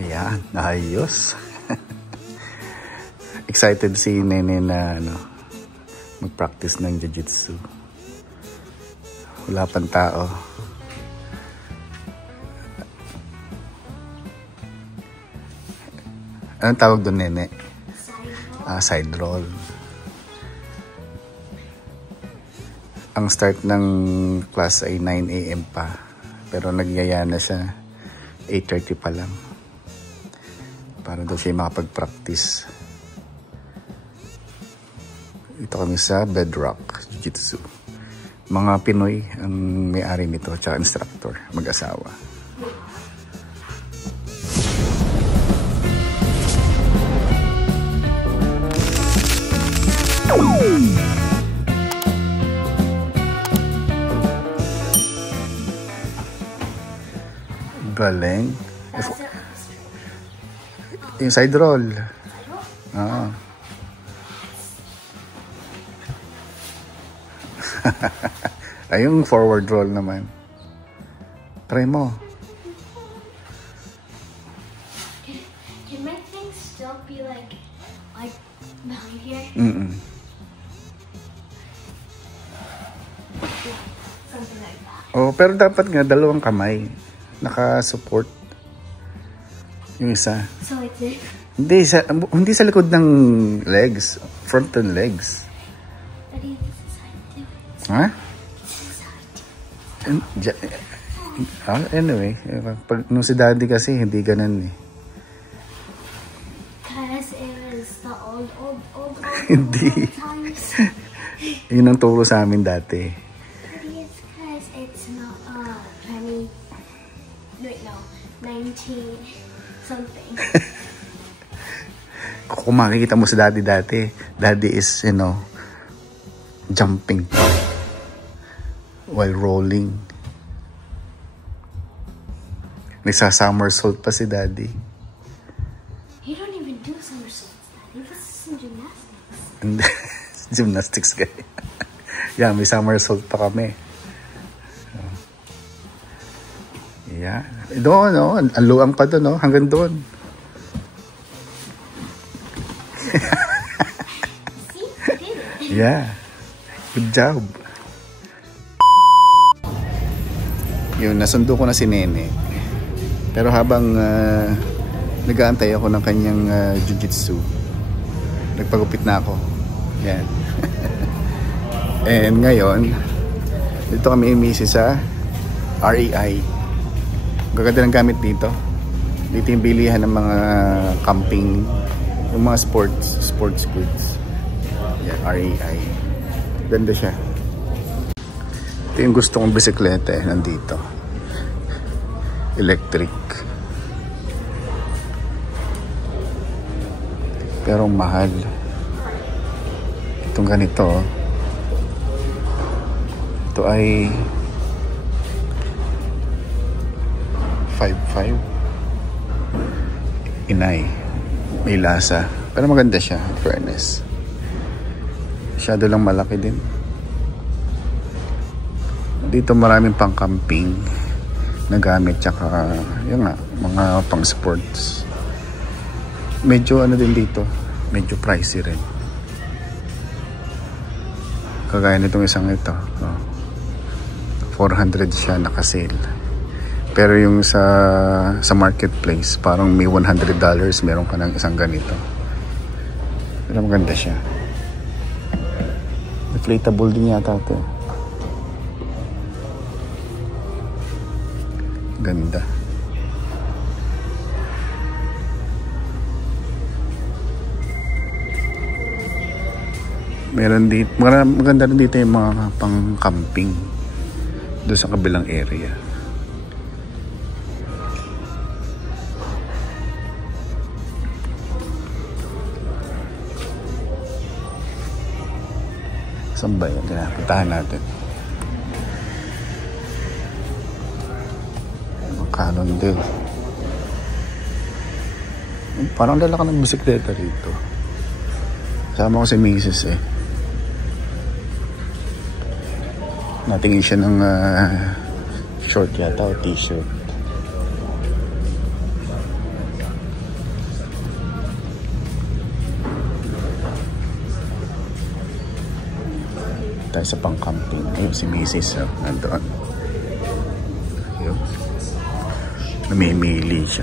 Ayan, ayos. Excited si Nene na mag-practice ng jiu-jitsu. Wala pang tao. Anong tawag doon, Nene? Side roll. Ang start ng class ay 9 AM pa. Pero nagyaya na siya 8:30 pa lang. Para daw siya makapag-practice. Ito kami sa Bedrock Jiu-Jitsu. Mga Pinoy ang may-ari nito, tsaka instructor, mag-asawa. Galing. Yung side roll. Oo. Ay, yung forward roll naman. Try mo. Can my things still be like behind here? Something like that. Oh, pero dapat nga dalawang kamay. Naka-support. Yung isa. So it's it? Hindi sa likod ng legs. Front and legs. But this is how I do it. Ha? This is how I do it. Anyway, nung si Daddy kasi hindi ganun eh. Because it was the old Hindi. times. Yun ang turo sa amin dati. But it's because it's not 20. Wait, no, 19 something. Kung makikita mo si Daddy dati, Daddy is, jumping while rolling. Nagsa-somersault pa si Daddy. You don't even do somersaults, Daddy. This is some gymnastics. And gymnastics guy. Yeah, may somersault pa kami. Yeah. Doon, ang luang pa doon, hanggang doon. See? I did it. Yeah. Good job. Yun, nasundo ko na si Nene. Pero habang nag-aantay ako ng kanyang jiu-jitsu, nagpagupit na ako. Yan. And ngayon, dito kami imisi sa REI. Gaganda ng gamit dito. Dito yung bilihan ng mga camping, yung mga sports goods. Yan, REI. Ganda siya. Ito yung gusto kong bisikleta nandito. Electric. Pero mahal. Itong ganito, ito ay 5.5. Inay. May lasa. Pero maganda siya, fairness. Masyado lang malaki din. Dito maraming pang camping na gamit, tsaka yun nga, mga pang sports. Medyo din dito, medyo pricey rin. Kagaya nitong isang ito, 400 siya naka-sale. Pero yung sa marketplace, parang may $100 meron ka ng isang ganito. Pero maganda siya. Inflatable din yata ito. Ganda. Meron dito, maganda rin dito yung mga pang camping doon sa kabilang area. Saan ba yun? Puntahan natin. Cannondale. Parang lalaki ng bisikleta rito. Kasama ko si Mrs. Natingin siya ng short yata o t-shirt. tayo sa pang-camping. Ayun, si Mrs. Nandoon. Ayun. Namimili siya.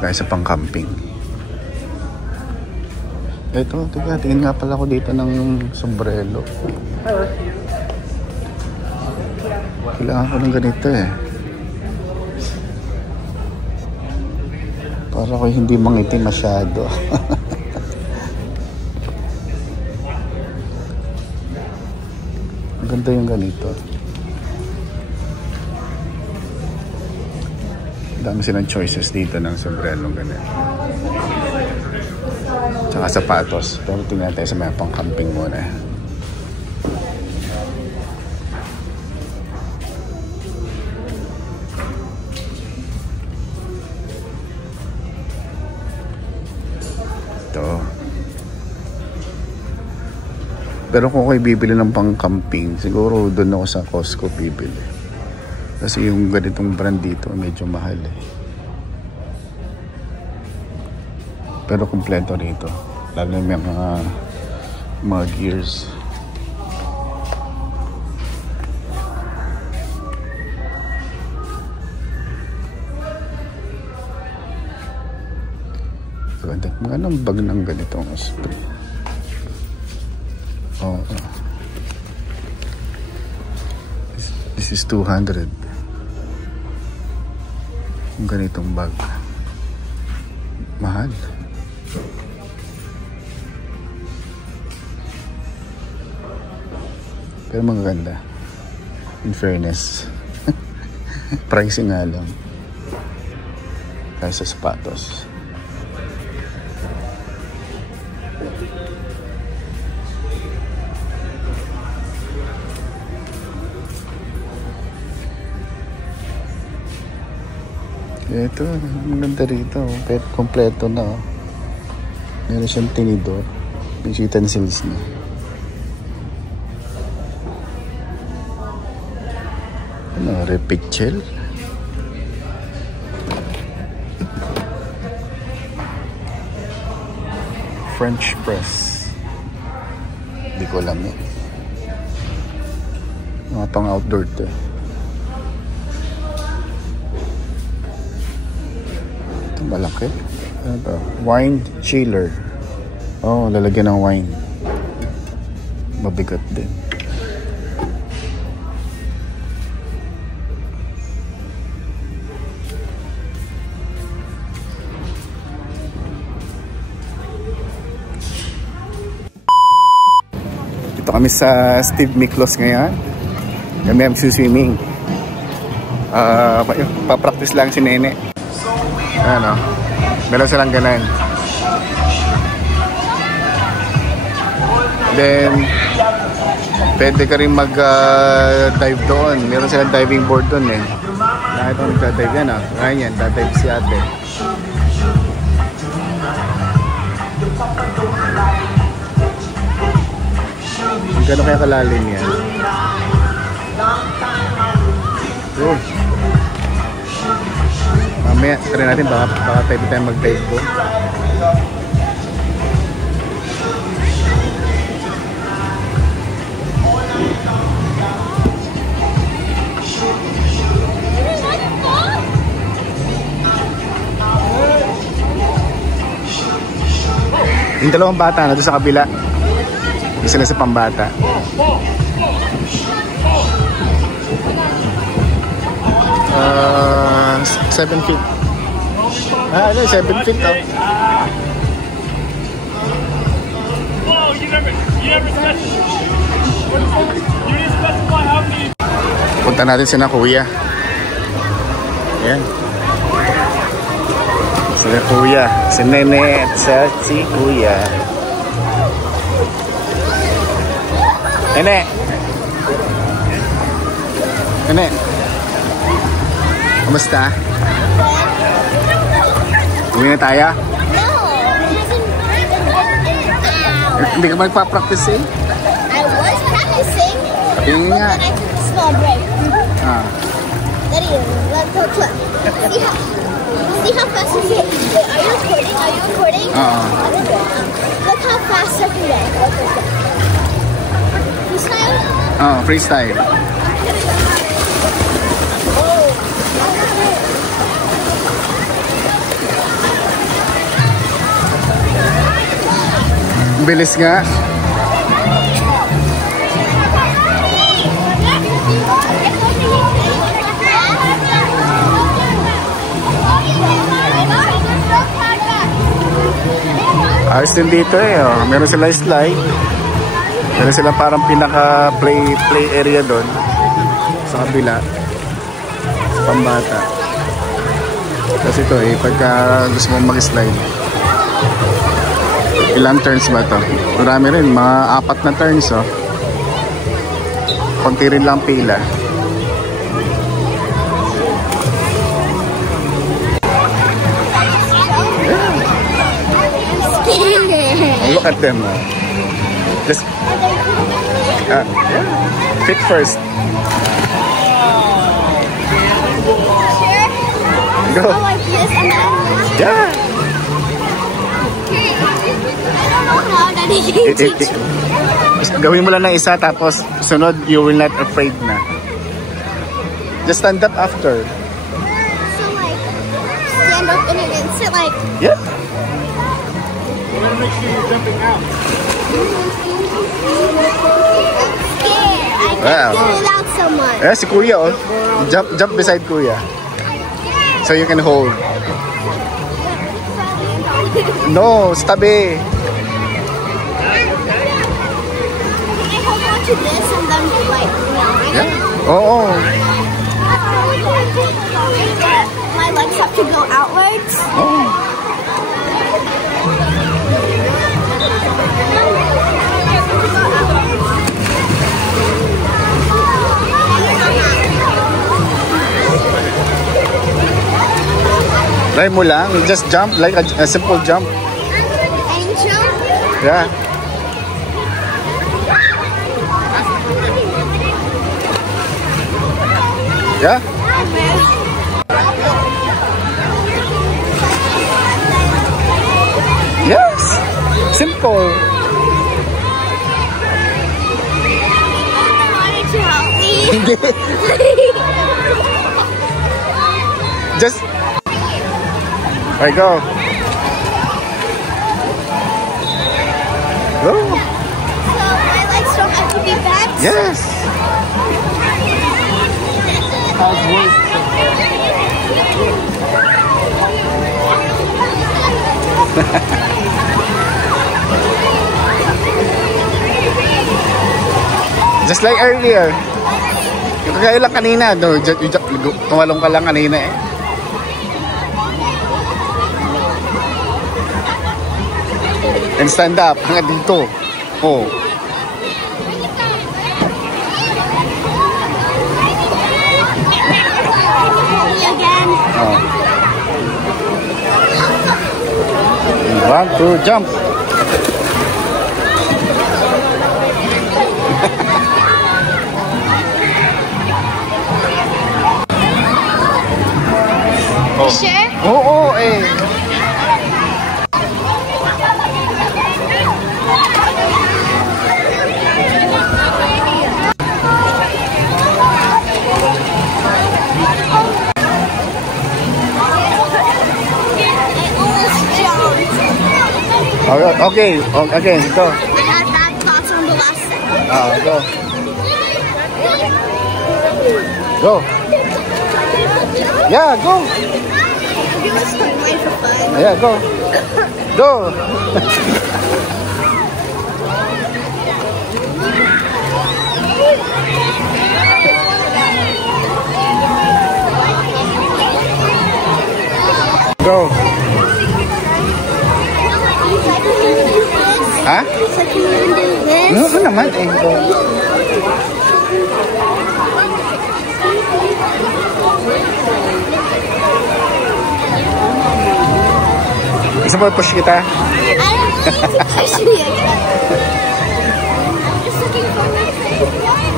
Tayo sa pang-camping. Ito, tingin nga pala ako dito ng sombrero. Kailangan ko ng ganito eh. Para ko hindi mangitim masyado. Maganda yung ganito. Dami silang choices dito ng sombrero ganito. Tsaka sapatos. Pero tingnan tayo sa mga pang-camping muna. Pero kung ako'y bibili ng pang-camping, siguro doon ako sa Costco bibili. Kasi yung ganitong brand dito medyo mahal eh. Pero kumpleto rito. Lalo may mga gears. Anong bag ng ganitong spray? Oh, this is 200. Yung ganitong bag. Mahal. Pero maganda. In fairness. Pricing nga lang. Kaya sa sapatos. Ito, maganda rito. Kompleto na. Meron siyang tinidor. May utensils na. Ano, repicture? French press. Hindi ko alam eh. Mga pang outdoor to. Malaki. Ano ba? Wine chiller. Oh, lalagyan ng wine. Mabigat din. Dito kami sa Steve Miklos ngayon. Kami mag-swimming. Pa-practice lang si Nene. Ano, meron silang ganun. Then pwede ka rin mag-dive doon. Meron silang diving board doon eh. Nakita ko nagda-dive yan ah. Ngayon yan, da-dive si ate. Ang gano'n kaya kalalim yan. Good. Mamaya, try natin baka pwede tayo mag-dive doon. Yung dalawang bata na doon sa kabila. Isa na sa pambata. 7 feet. Ano, 7 feet to. Punta natin sina kuya. Ayan. Sina kuya. Si Nene at si kuya. Nene. Nene. Kumusta? Uwi na tayo? No. Hindi ka magpa-practice eh? I was practicing. Tingin nga. I took a small break. Daddy, let's go to see how fast you can. Are you recording? Are you recording? Uh-huh. Look how fast I can get. freestyle? Oh, freestyle. Bilis nga. Ayos din dito eh. Oh. Meron sila slide. Meron sila parang pinaka play area doon. Sa kabila. Sa pambata. Kasi ito eh. Pagka gusto mong mag-slide. Ilang turns ba ito? Marami rin. Mga 4 na turns oh. Konti rin lang pila. Look at them. Just yeah. Pick first. Go. Go like this and then Yeah. Gawin mo lang ng isa tapos sunod you will not afraid na. Just stand up after. So like stand up and then sit like Yeah. You want to make sure you're jumping out. scared. I Wow. can't do it without someone. Eh, si Kuya oh. Jump beside Kuya. So you can hold. No, tabi. I hold on to this and then like Yeah. Oh. my legs have to go outwards. Oh. Try mo lang, just jump like a simple jump. Angel. Yeah. Yeah. Yes. Simple. Wanted to help me. Just. Alright, go. Go. So my legs don't have to be bent. Yes. Just like earlier. Yung kagaya lang kanina, no, tumalong ka lang kanina eh. And stand up, hanggang dito. Oh. Me again. Oh. 1, 2, jump. You sure? Oo, eh. Okay, okay, go. I had bad thoughts on the last second. Go. Go. Yeah, go. I'm doing this way for fun. Yeah, go. Go. Go. Ha? So can you even do this? No, ano naman eh. Go. Gusto mo push kita? I don't need to push me again. I'm just looking for my favorite.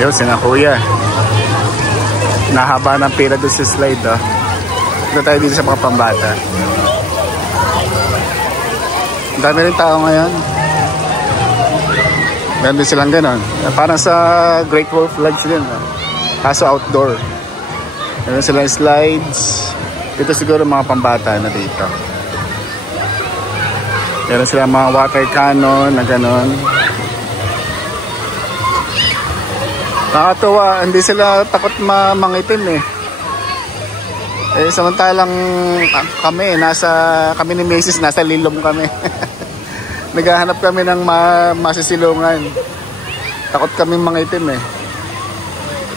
Yun, sina kuya. Nahaba ng pila doon sa slide, oh. Ito tayo dito sa mga pambata. Ang dami rin tao ngayon. Meron din silang ganon. Parang sa Great Wolf Lodge din, oh. Kaso outdoor. Meron silang slides. Ito siguro mga pambata na dito. Meron silang mga water cannon na ganon. Nakatuwa, hindi sila takot mangitim eh. Eh samantalang kami ni Macy's nasa lilom kami. Naghahanap kami ng masisilungan. Takot kami mangitim eh.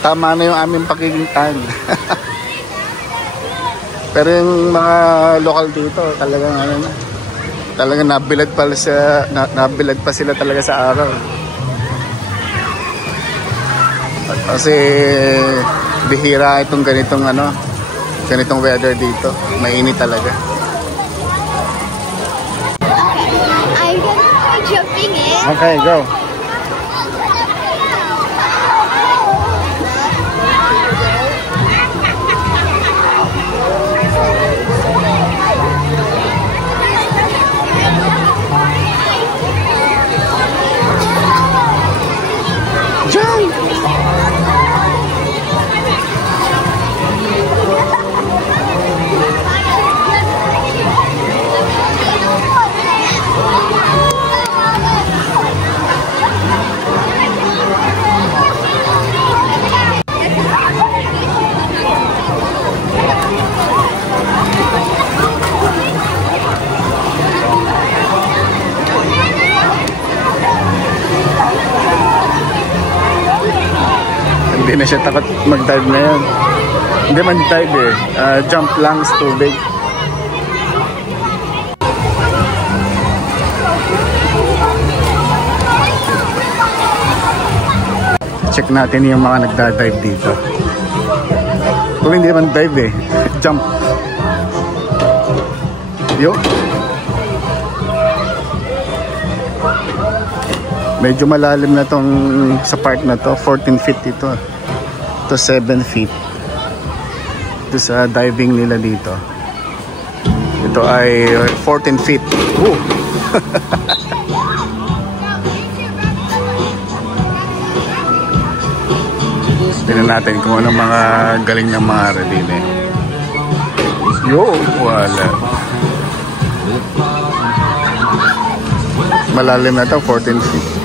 Tama na yung aming pakikintan. Pero yung mga lokal dito, talagang talagang nabilad pa sila talaga sa araw. Kasi bihira itong ganitong weather dito. Mainit talaga. I'm gonna try jumping in. Okay, go. Jump! Hindi na siya takot mag-dive na yun. Hindi man dive eh. Jump lang sa tubig. Check natin yung mga nagda-dive dito. Kung hindi man dive eh. Jump. Yo. Medyo malalim na tong sa part na to. 14 feet ito. To 7 feet. Ito sa diving nila dito. Ito ay 14 feet. Tignan natin kung anong mga galing ng mga din eh. Yo, wala. Malalim na to, 14 feet.